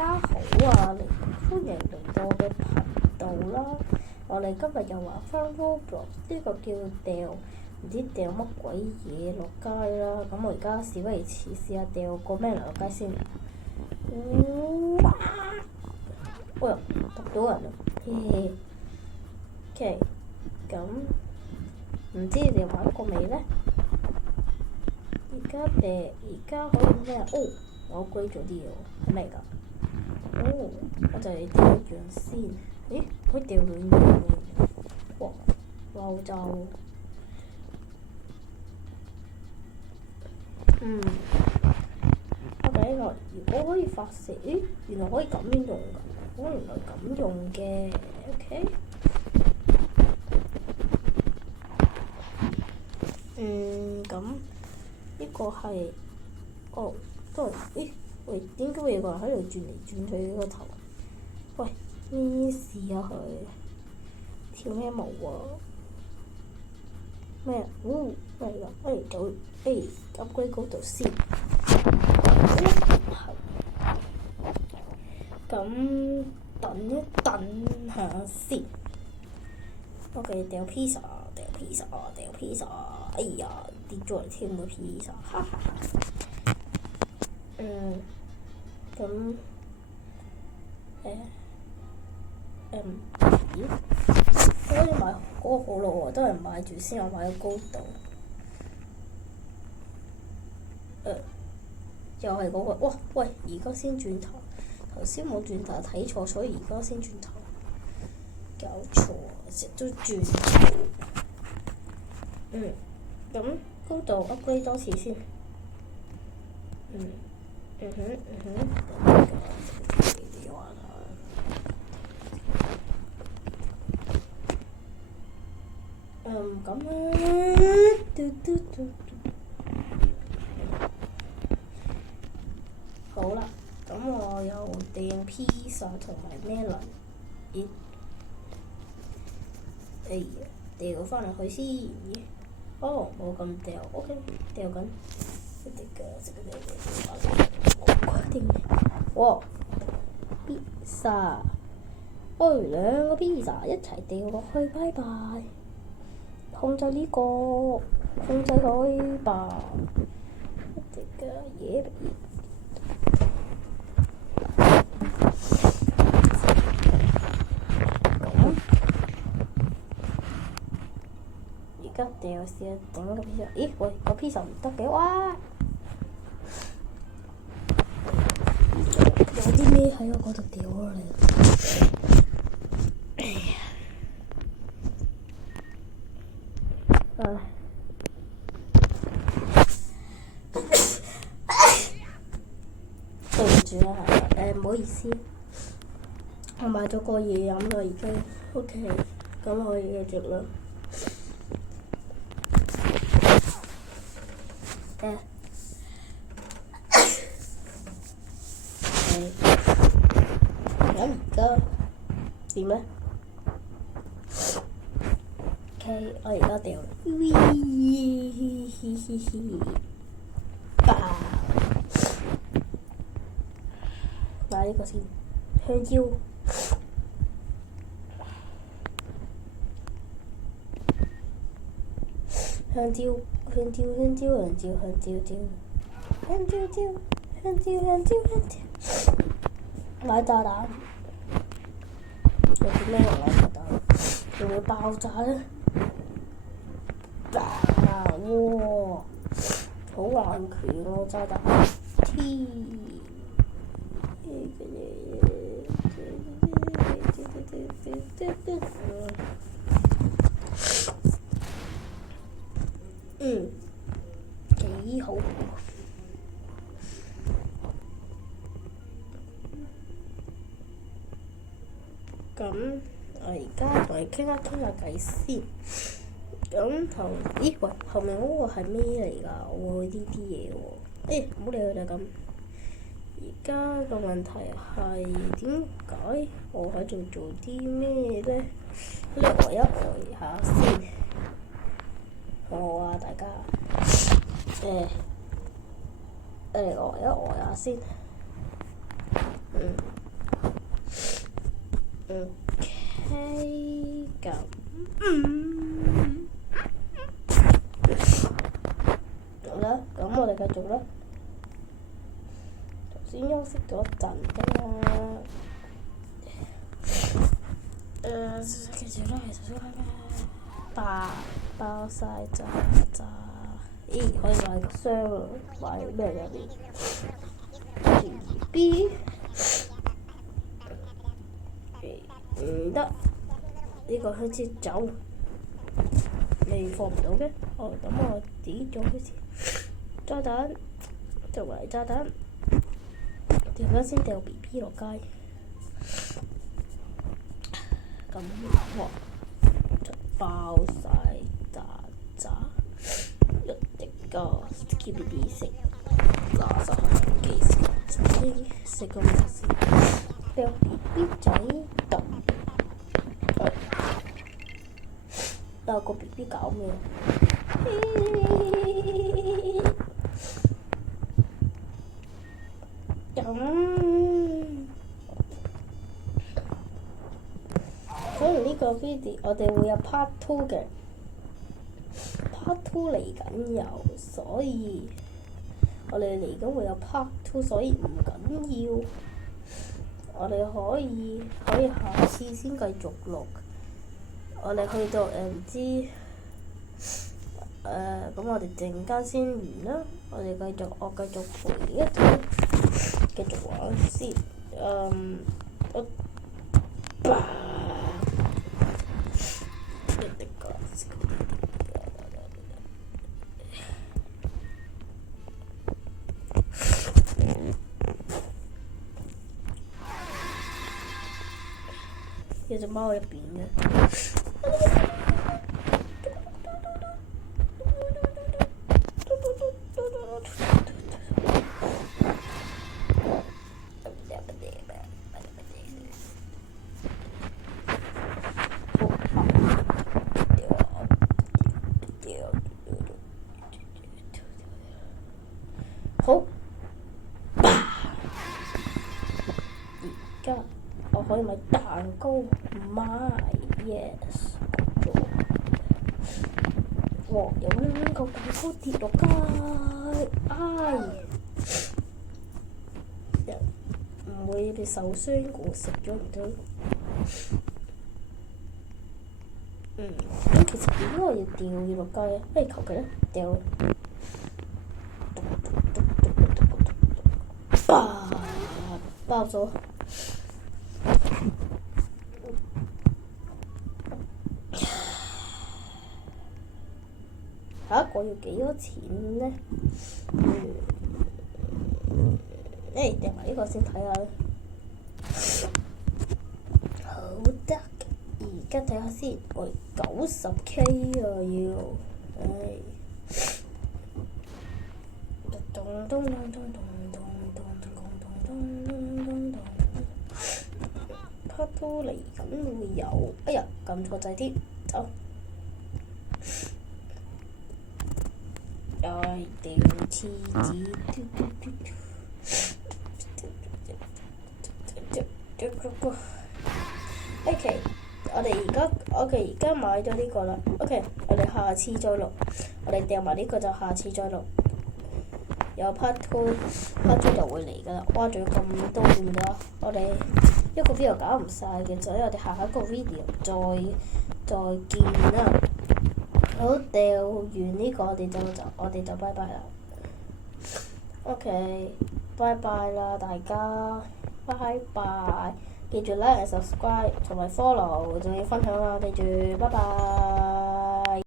家好啊，歡迎嚟到我嘅頻道啦。我哋今日又話翻 Roblox 呢個叫掉，唔知掉乜鬼嘢落街啦。咁我而家事不宜遲，試下掉個咩落街先。哇！喂，揼到人啦，嘿嘿。OK，咁唔知你哋玩過未呢？而家可以咩啊？哦，我 upgrade 咗啲嘢喎，係咩㗎？哦，我就嚟掉一樣先。咦？可以掉兩樣喎！哇，爆炸喎！OK，如果可以發射，咦？原來可以咁樣用㗎。原來咁用嘅。OK。咁呢個係，哦，都係，咦？喂，點解會有個人喺度轉嚟轉去個頭？喂，咩事啊佢？跳咩舞啊？咩啊？咩嚟㗎？upgrade 嗰度先。咁等一等下先。OK，掉披薩。哎呀，跌咗嚟添個披薩，哈哈哈。咁咦？我可以買嗰個好咯喎，都係買住先，我買咗高度。又係嗰個，哇！喂，而家先轉頭，頭先冇轉頭睇錯，所以而家先轉頭。搞錯，成日都轉頭。咁高度 upgrade 多次先。咁好啦，咁我又訂披薩同埋咩嚟？咦？哎呀，掉翻落去先。哦，冇咁掉 ，OK， 掉緊。哇！披薩，兩個披薩一齊掉落去，拜拜。控制呢個，控制佢吧。嘢。而家掉試下整個披薩。咦？喂，個披薩唔得嘅，哇！有啲咩喺我嗰度掉落嚟？哎呀！對唔住啊，唔好意思，我買咗個嘢飲啦，已經 OK，咁可以繼續啦。咁而家點咧 ？OK， 我而家掉啦。買呢個先，香蕉。買炸彈，有啲咩用買炸彈？會唔會爆炸咧？哇！好頑強喎炸彈。幾好。咁我而家同你傾下偈先。咁咦？喂，後面嗰個係咩嚟㗎？我呢啲嘢喎。唔好理佢啦咁。而家個問題係點解我喺度做啲咩咧？你呆一呆下先。好啊，大家。呆一呆下先。OK 咁，好啦，咁我哋繼續啦。頭先休息咗一陣㗎嘛，繼續啦，爆晒炸，咦，可以買個箱啊！買咩入面？B 唔得，呢個開始走，你放唔到嘅。哦，咁我指咗佢先。炸彈，同埋炸彈，點解先掉 BB 落街？咁哇，就爆晒炸，一滴個 skibidi 食，拿晒機食個咩先？掉 BB 仔度，但個 BB 搞咩？所以呢個 video 我哋會有 part 2嘅 ，part 2嚟緊有，所以我哋嚟緊會有 part 2，所以唔緊要，我哋可以下次先繼續錄。我哋去到唔知咁我哋陣間先完啦。我繼續陪一陣，繼續玩先。有隻貓入邊嘅。好，而家我可以買蛋糕買 yes。哇！有兩個蛋糕跌落街，唉！唔會你受傷過，食咗唔得。咁其實點解我要掉落街啊？不如求其啦，掉。爆咗！下一個要幾多錢呢？定埋呢個先睇下。好得，而家睇下先，我90K 啊要，part 2嚟緊會有，哎呀，撳錯掣添，走。掉廁紙，OK，我哋而家買咗呢個啦。OK，我哋下次再錄，我哋掉埋呢個就下次再錄。有 part 2就會嚟㗎啦。哇！仲有咁多唔得，我哋一個 video 搞唔晒嘅，所以我哋下一個 video 再見啦。好，掉完呢個我哋就拜拜啦。OK，拜拜啦大家，拜拜！記住 like、subscribe 同埋 follow，仲要分享啊！記住，拜拜。